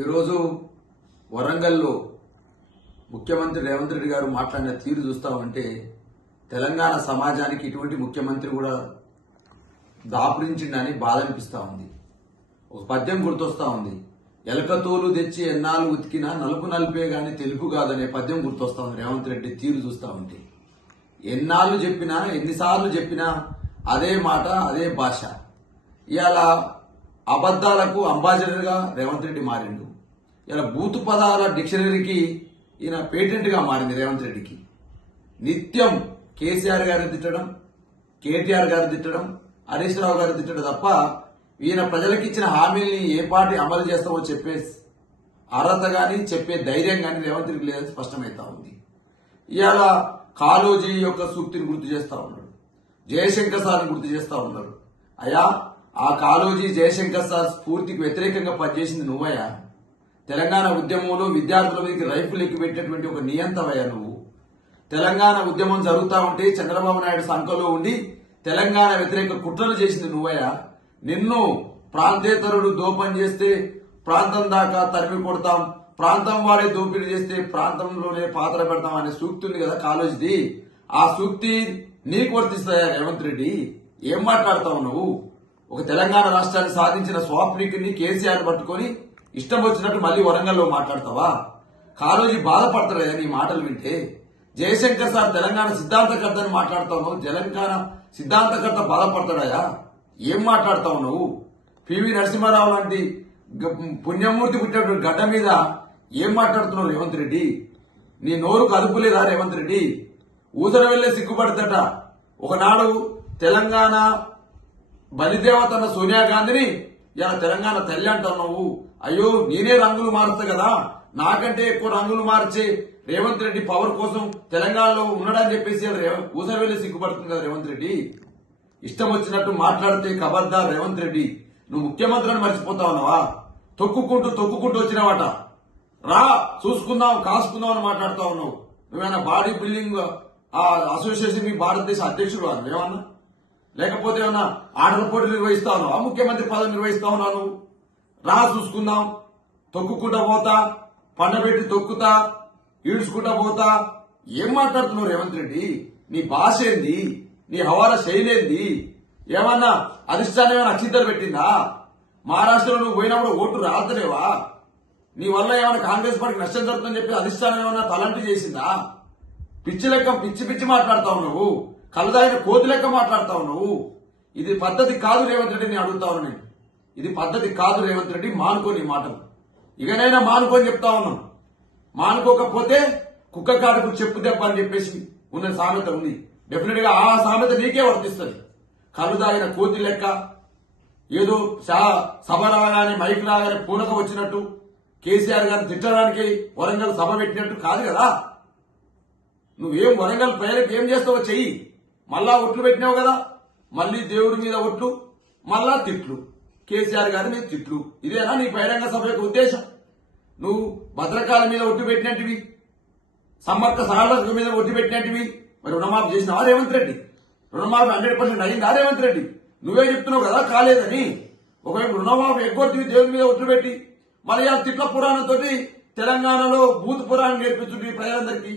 ఈరోజు వరంగల్లో ముఖ్యమంత్రి రేవంత్ రెడ్డి గారు మాట్లాడిన తీరు చూస్తా ఉంటే తెలంగాణ సమాజానికి ఇటువంటి ముఖ్యమంత్రి కూడా దాపురించిండని బాధ అనిపిస్తూ ఉంది. ఒక పద్యం గుర్తొస్తా ఉంది. ఎలకతోలు తెచ్చి ఎన్నాళ్ళు ఉతికినా నలుపు నలిపే కానీ తెలుపు కాదనే పద్యం గుర్తొస్తా ఉంది రేవంత్ రెడ్డి తీరు చూస్తా ఉంటే. ఎన్నాళ్ళు చెప్పినా ఎన్నిసార్లు చెప్పినా అదే మాట అదే భాష. ఇవాళ అబద్ధాలకు అంబాసిడర్గా రేవంత్ రెడ్డి మారిండు. ఇలా బూతు పదాల డిక్షనరీకి ఈయన పేటెంట్గా మారింది రేవంత్ రెడ్డికి. నిత్యం కేసీఆర్ గారిని తిట్టడం కేటీఆర్ గారిని తిట్టడం హరీష్ రావు గారిని తిట్టడం తప్ప ఈయన ప్రజలకు ఇచ్చిన హామీల్ని ఏ పార్టీ అమలు చేస్తామో చెప్పే అర్హత కానీ చెప్పే ధైర్యం కానీ రేవంత్ రెడ్డి లేదని స్పష్టమవుతా ఉంది. ఇవాళ కాలోజీ యొక్క సూక్తిని గుర్తు చేస్తా ఉన్నాడు. జయశంకర్ సార్ని గుర్తు చేస్తా ఉన్నాడు. అయ్యా ఆ కాలోజీ జయశంకర్ సార్ స్ఫూర్తికి వ్యతిరేకంగా పనిచేసింది నువ్వయ్యా. తెలంగాణ ఉద్యమంలో విద్యార్థుల మీదకి రైఫుల్ ఎక్కి ఒక నియంతవయ్యా నువ్వు. తెలంగాణ ఉద్యమం జరుగుతూ ఉంటే చంద్రబాబు నాయుడు సంఖలో ఉండి తెలంగాణ వ్యతిరేక కుట్రలు చేసింది నువ్వయ్యా. నిన్ను ప్రాంతేతరుడు దోపం చేస్తే ప్రాంతం దాకా తరిమి కొడతాం ప్రాంతం వాడే దోపిడీ చేస్తే ప్రాంతంలోనే పాత్ర పెడతాం అనే సూక్తి ఉంది కదా కాలేజీది ఆ సూక్తి నీకు వర్తిస్తాయా రేవంత్ రెడ్డి? ఏం మాట్లాడతావు నువ్వు? ఒక తెలంగాణ రాష్ట్రాన్ని సాధించిన స్వాప్నికుని కేసీఆర్ పట్టుకొని ఇష్టం వచ్చినట్టు మళ్ళీ వరంగల్లో మాట్లాడతావా? కాలోజీ బాధపడతాడు నీ మాటలు వింటే. జయశంకర్ సార్ తెలంగాణ సిద్ధాంతకర్త అని మాట్లాడుతావు తెలంగాణ సిద్ధాంతకర్త బాధపడతాడయా ఏం మాట్లాడతావు నువ్వు? పివి నరసింహారావు లాంటి పుణ్యమూర్తి పుట్టినటువంటి గడ్డ మీద ఏం మాట్లాడుతున్నావు రేవంత్ రెడ్డి? నీ నోరు కదుపులేదా రేవంత్ రెడ్డి? ఊసర వెళ్ళే సిగ్గుపడతట. ఒకనాడు తెలంగాణ బలిదేవతన్న సోనియా గాంధీని ఇలా తెలంగాణ తల్లి అంటున్నావు నువ్వు అయ్యో నేనే రంగులు మారుస్తా కదా. నాకంటే ఎక్కువ రంగులు మార్చే రేవంత్ రెడ్డి పవర్ కోసం తెలంగాణలో ఉన్నాడని చెప్పేసి రేవ- ఊసర వెళ్ళి సిగ్గుపడుతుంది కదా రేవంత్ రెడ్డి. ఇష్టం వచ్చినట్టు మాట్లాడితే ఖబర్దార్ రేవంత్ రెడ్డి. నువ్వు ముఖ్యమంత్రిని మర్చిపోతా ఉన్నావా? తొక్కుకుంటూ తొక్కుకుంటూ వచ్చినావట. రా చూసుకుందాం కాసుకుందాం అని మాట్లాడుతా ఉన్నావు. నువ్వేమైనా బాడీ బిల్డింగ్ ఆ అసోసియేషన్ మీ భారతదేశ అధ్యక్షుడు వారు ఏమన్నా? లేకపోతే ఏమన్నా ఆర్డర్ పోటీ నిర్వహిస్తా ఉన్నావా ముఖ్యమంత్రి పదవి నిర్వహిస్తా ఉన్నాను రా చూసుకుందాం. తొక్కుకుంటా పోతా. పండబెట్టి తొక్కుతా. ఈడ్చుకుంటా పోతా. ఏం మాట్లాడుతున్నావు రేవంత్ రెడ్డి? నీ భాష ఏంది? నీ హవాల శైలి ఏంది? ఏమన్నా అధిష్టానం ఏమైనా అక్షింతలు పెట్టిందా? మహారాష్ట్రలో నువ్వు పోయినప్పుడు ఓటు రాతలేవా? నీ వల్ల ఏమైనా కాంగ్రెస్ పార్టీకి నష్టం జరుగుతుందని చెప్పి అధిష్టానం ఏమైనా తలంటి చేసిందా? పిచ్చి లెక్క పిచ్చి పిచ్చి మాట్లాడతావు నువ్వు. కలదాయిన కోతి లెక్క మాట్లాడతావు నువ్వు. ఇది పద్ధతి కాదు రేవంత్ రెడ్డి నేను అడుగుతావు నేను. ఇది పద్ధతి కాదు రేవంత్ రెడ్డి మానుకోని మాటలు. ఇకనైనా మానుకొని చెప్తా ఉన్నాను. మానుకోకపోతే కుక్క కాడుకు చెప్పు దెబ్బ అని చెప్పేసి ఉన్న సామెత ఉంది. డెఫినెట్గా ఆ సామెత నీకే వర్తిస్తుంది. కళ్ళు తాగిన కోతి లెక్క ఏదో సభ రాగానే మైక్ రాగానే పూనక వచ్చినట్టు కేసీఆర్ గారు తిట్టడానికి వరంగల్ సభ పెట్టినట్టు కాదు కదా. నువ్వేం వరంగల్ ప్రజలకు ఏం చేస్తావో చెయ్యి. మళ్ళా ఒట్లు పెట్టినావు కదా మళ్ళీ దేవుడి మీద ఒట్లు మళ్ళా తిట్లు. కేసీఆర్ గారి మీద తిట్లు. ఇదేనా నీ బహిరంగ సభ యొక్క ఉద్దేశం? నువ్వు భద్రకాల మీద ఒట్టు పెట్టినట్టువి సమ్మక్క సారథక మీద ఒట్టు పెట్టినట్టువి. మరి రుణమాఫీ చేసినావా రేవంత్ రెడ్డి? రుణమాఫీ హండ్రెడ్ పర్సెంట్ అయిందా రేవంత్ రెడ్డి? నువ్వే చెప్తున్నావు కదా కాలేదని. ఒకవైపు రుణమాఫీ ఎగ్గొట్టి దేవుడి మీద ఒట్టు పెట్టి మళ్ళీ ఆ తిట్ల పురాణంతో తెలంగాణలో భూత పురాణం నేర్పించుంటే ప్రజలందరికీ.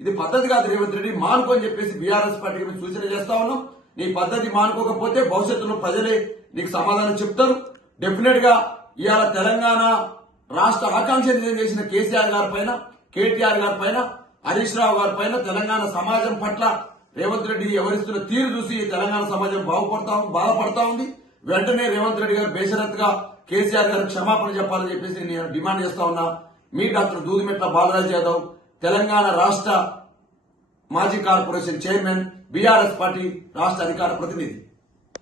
ఇది పద్ధతి కాదు రేవంత్ రెడ్డి మానుకో అని చెప్పేసి బీఆర్ఎస్ పార్టీకి మేము సూచన చేస్తా ఉన్నాం. నీ పద్ధతి మానుకోకపోతే భవిష్యత్తులో ప్రజలే నీకు సమాధానం చెప్తారు. డెఫినెట్గా ఇవాళ తెలంగాణ రాష్ట్ర ఆకాంక్ష నిజం చేసిన కేసీఆర్ గారి పైన కేటీఆర్ గారి పైన హరీష్ రావు గారి పైన తెలంగాణ సమాజం పట్ల రేవంత్ రెడ్డి ఎవరిస్తున్న తీరు చూసి తెలంగాణ సమాజం బాగుపడతా బాధపడతా ఉంది. వెంటనే రేవంత్ రెడ్డి గారు బేషరత్గా కేసీఆర్ గారు క్షమాపణ చెప్పాలని చెప్పేసి నేను డిమాండ్ చేస్తా ఉన్నా. మీ డాక్టర్ దూదిమెట్ల బాలరాజ్ యాదవ్ తెలంగాణ రాష్ట్ర మాజీ కార్పొరేషన్ చైర్మన్ బీఆర్ఎస్ పార్టీ రాష్ట్ర అధికార ప్రతినిధి.